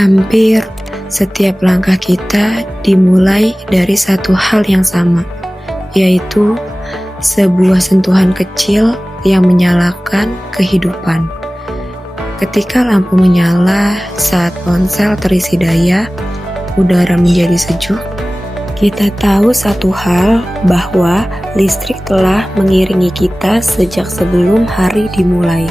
Hampir setiap langkah kita dimulai dari satu hal yang sama, yaitu sebuah sentuhan kecil yang menyalakan kehidupan. Ketika lampu menyala saat ponsel terisi daya, udara menjadi sejuk, kita tahu satu hal, bahwa listrik telah mengiringi kita sejak sebelum hari dimulai.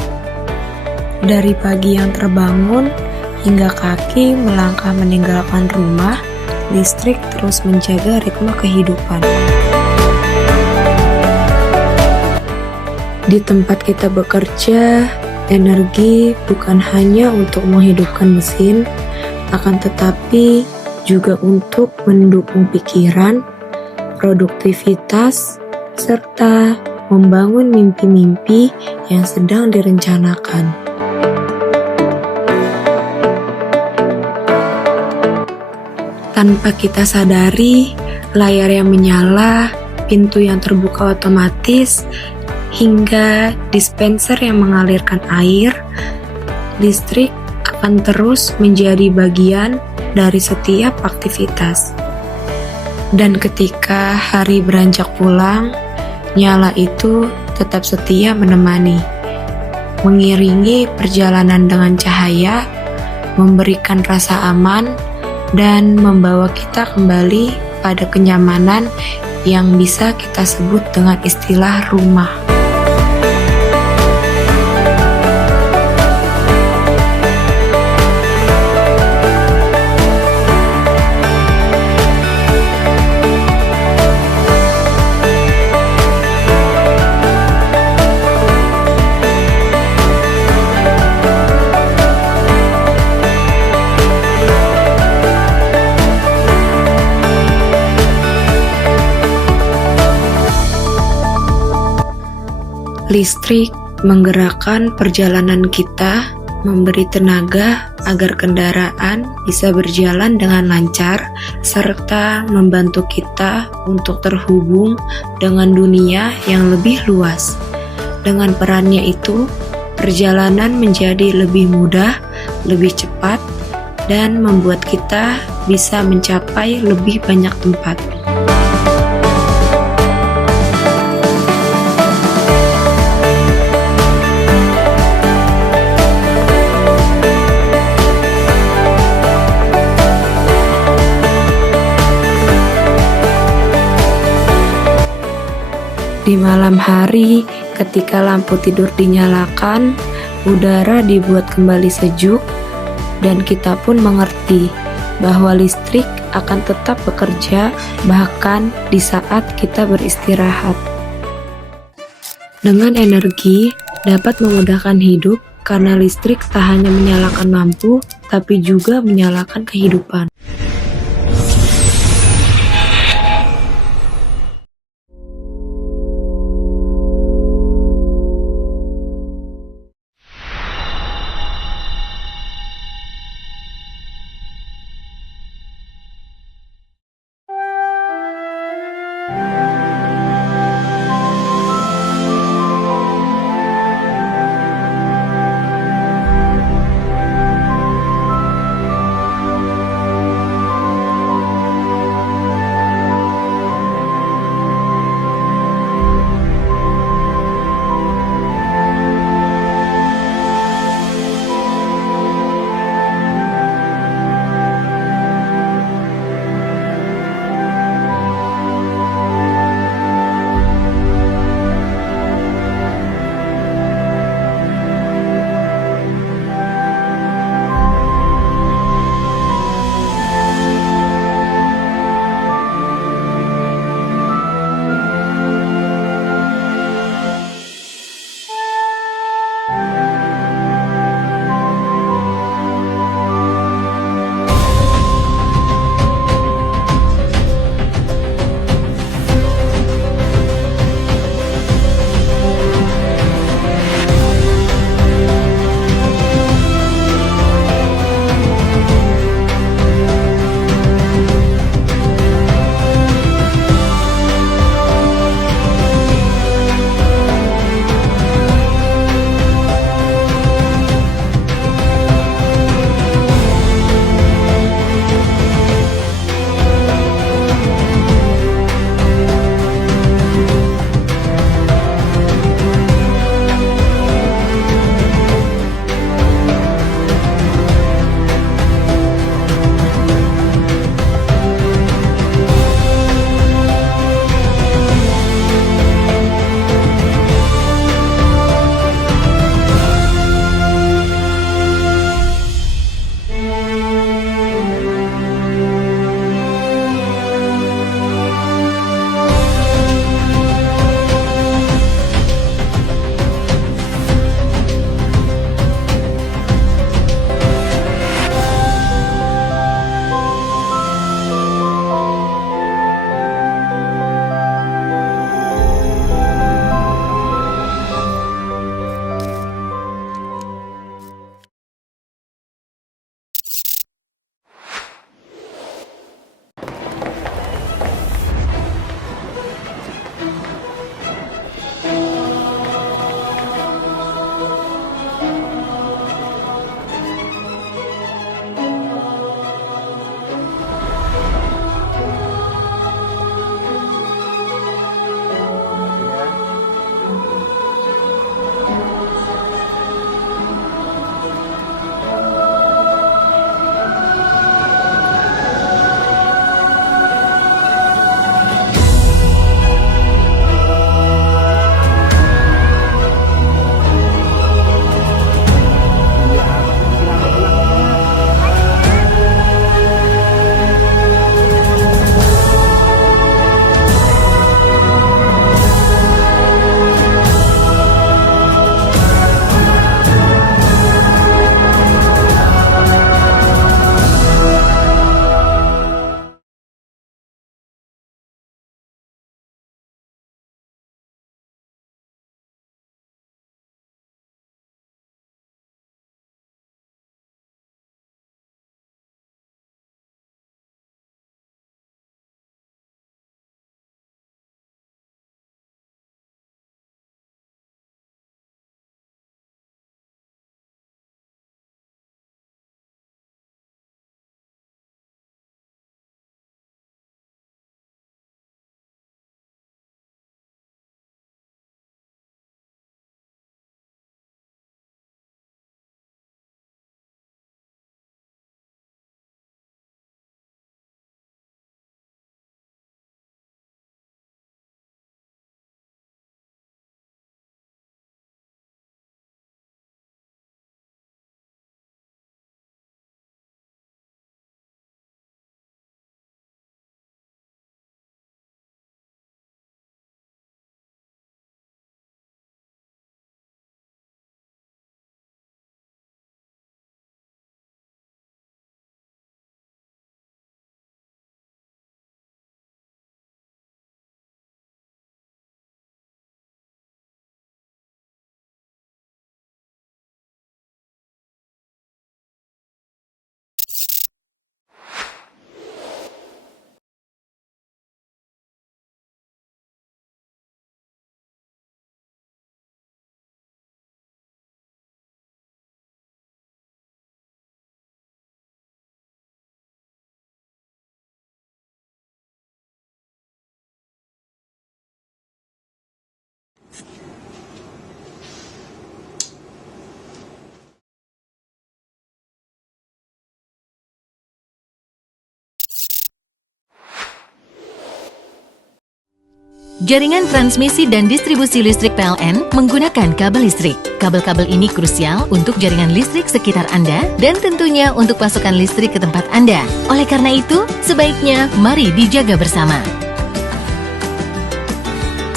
Dari pagi yang terbangun hingga kaki melangkah meninggalkan rumah, listrik terus menjaga ritme kehidupan. Di tempat kita bekerja, energi bukan hanya untuk menghidupkan mesin, akan tetapi juga untuk mendukung pikiran, produktivitas, serta membangun mimpi-mimpi yang sedang direncanakan. Tanpa kita sadari, layar yang menyala, pintu yang terbuka otomatis, hingga dispenser yang mengalirkan air, listrik akan terus menjadi bagian dari setiap aktivitas. Dan ketika hari beranjak pulang, nyala itu tetap setia menemani, mengiringi perjalanan dengan cahaya, memberikan rasa aman, dan membawa kita kembali pada kenyamanan yang bisa kita sebut dengan istilah rumah. Listrik menggerakkan perjalanan kita, memberi tenaga agar kendaraan bisa berjalan dengan lancar, serta membantu kita untuk terhubung dengan dunia yang lebih luas. Dengan perannya itu, perjalanan menjadi lebih mudah, lebih cepat, dan membuat kita bisa mencapai lebih banyak tempat. Di malam hari, ketika lampu tidur dinyalakan, udara dibuat kembali sejuk, dan kita pun mengerti bahwa listrik akan tetap bekerja bahkan di saat kita beristirahat. Dengan energi dapat memudahkan hidup karena listrik tak hanya menyalakan lampu, tapi juga menyalakan kehidupan. Jaringan transmisi dan distribusi listrik PLN menggunakan kabel listrik. Kabel-kabel ini krusial untuk jaringan listrik sekitar Anda dan tentunya untuk pasokan listrik ke tempat Anda. Oleh karena itu, sebaiknya mari dijaga bersama.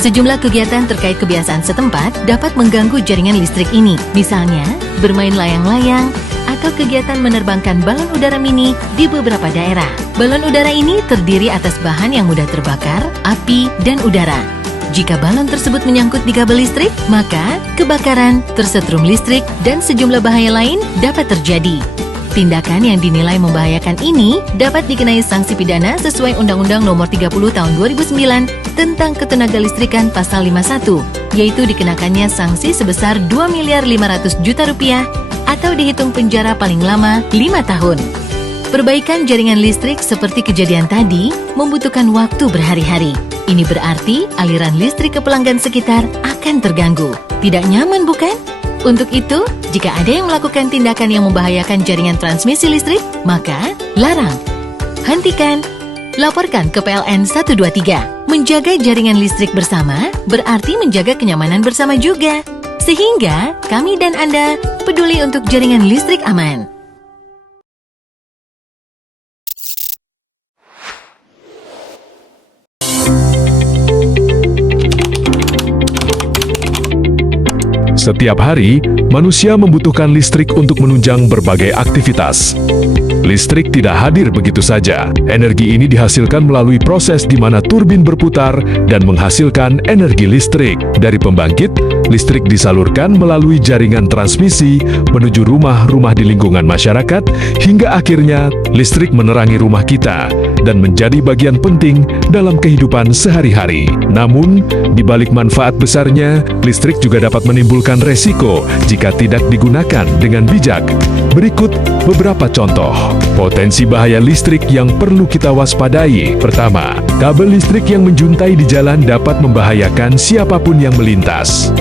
Sejumlah kegiatan terkait kebiasaan setempat dapat mengganggu jaringan listrik ini. Misalnya, bermain layang-layang atau kegiatan menerbangkan balon udara mini di beberapa daerah. Balon udara ini terdiri atas bahan yang mudah terbakar, api, dan udara. Jika balon tersebut menyangkut di kabel listrik, maka kebakaran, tersetrum listrik, dan sejumlah bahaya lain dapat terjadi. Tindakan yang dinilai membahayakan ini dapat dikenai sanksi pidana sesuai Undang-Undang Nomor 30 Tahun 2009 tentang Ketenagalistrikan Pasal 51, yaitu dikenakannya sanksi sebesar Rp2.500.000.000 atau dihitung penjara paling lama 5 tahun. Perbaikan jaringan listrik seperti kejadian tadi membutuhkan waktu berhari-hari. Ini berarti aliran listrik ke pelanggan sekitar akan terganggu. Tidak nyaman, bukan? Untuk itu, jika ada yang melakukan tindakan yang membahayakan jaringan transmisi listrik, maka larang, hentikan, laporkan ke PLN 123. Menjaga jaringan listrik bersama berarti menjaga kenyamanan bersama juga. Sehingga kami dan Anda peduli untuk jaringan listrik aman. Setiap hari, manusia membutuhkan listrik untuk menunjang berbagai aktivitas. Listrik tidak hadir begitu saja. Energi ini dihasilkan melalui proses di mana turbin berputar dan menghasilkan energi listrik. Dari pembangkit, listrik disalurkan melalui jaringan transmisi menuju rumah-rumah di lingkungan masyarakat, hingga akhirnya listrik menerangi rumah kita dan menjadi bagian penting dalam kehidupan sehari-hari. Namun, di balik manfaat besarnya, listrik juga dapat menimbulkan resiko jika tidak digunakan dengan bijak. Berikut beberapa contoh potensi bahaya listrik yang perlu kita waspadai. Pertama, kabel listrik yang menjuntai di jalan dapat membahayakan siapapun yang melintas.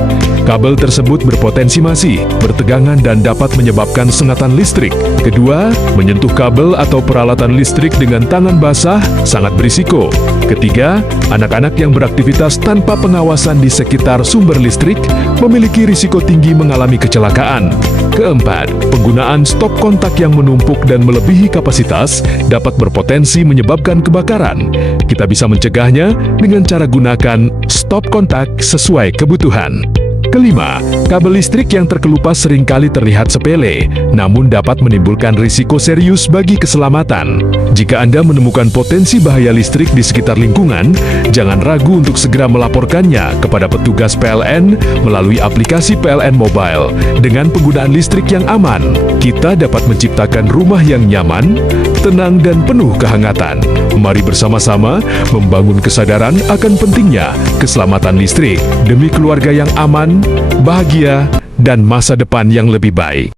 Kabel tersebut berpotensi masih, bertegangan dan dapat menyebabkan sengatan listrik. Kedua, menyentuh kabel atau peralatan listrik dengan tangan basah sangat berisiko. Ketiga, anak-anak yang beraktivitas tanpa pengawasan di sekitar sumber listrik memiliki risiko tinggi mengalami kecelakaan. Keempat, penggunaan stop kontak yang menumpuk dan melebihi kapasitas dapat berpotensi menyebabkan kebakaran. Kita bisa mencegahnya dengan cara gunakan stop kontak sesuai kebutuhan. Kelima, kabel listrik yang terkelupas seringkali terlihat sepele, namun dapat menimbulkan risiko serius bagi keselamatan. Jika Anda menemukan potensi bahaya listrik di sekitar lingkungan, jangan ragu untuk segera melaporkannya kepada petugas PLN melalui aplikasi PLN Mobile. Dengan penggunaan listrik yang aman, kita dapat menciptakan rumah yang nyaman, tenang, dan penuh kehangatan. Mari bersama-sama membangun kesadaran akan pentingnya keselamatan listrik demi keluarga yang aman, bahagia, dan masa depan yang lebih baik.